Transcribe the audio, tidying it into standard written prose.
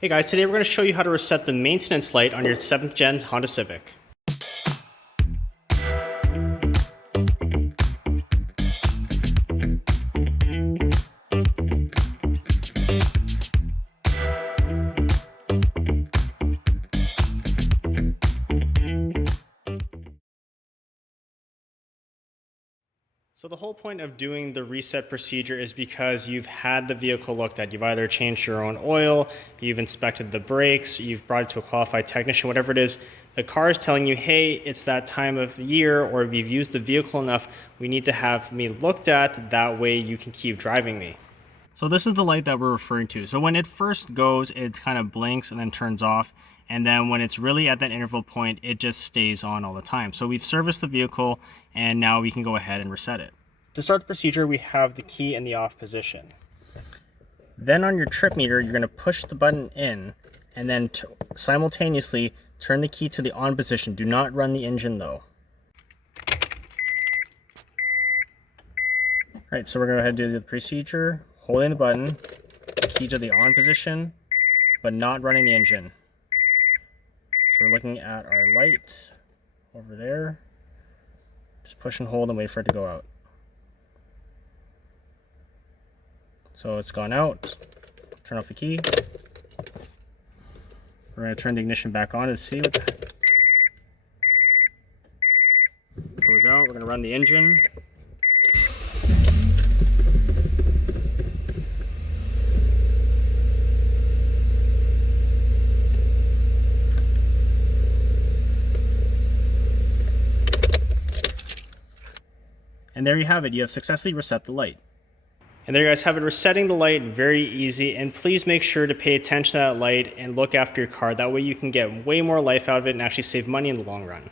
Hey guys, today we're going to show you how to reset the maintenance light on your 7th gen Honda Civic. So the whole point of doing the reset procedure is because you've had the vehicle looked at. You've either changed your own oil, you've inspected the brakes, you've brought it to a qualified technician, whatever it is. The car is telling you, hey, it's that time of year, or we've used the vehicle enough, we need to have me looked at, that way you can keep driving me. So this is the light that we're referring to. So when it first goes, it kind of blinks and then turns off. And then when it's really at that interval point, it just stays on all the time. So we've serviced the vehicle and now we can go ahead and reset it. To start the procedure, we have the key in the off position. Then on your trip meter, you're going to push the button in and then simultaneously turn the key to the on position. Do not run the engine though. All right, so we're going to go ahead and do the procedure. Holding the button, key to the on position, but not running the engine. So we're looking at our light over there. Just push and hold and wait for it to go out. So it's gone out. Turn off the key. We're going to turn the ignition back on to see what goes out. We're going to run the engine. And there you have it. You have successfully reset the light. And there you guys have it, resetting the light, very easy. And please make sure to pay attention to that light and look after your car. That way you can get way more life out of it and actually save money in the long run.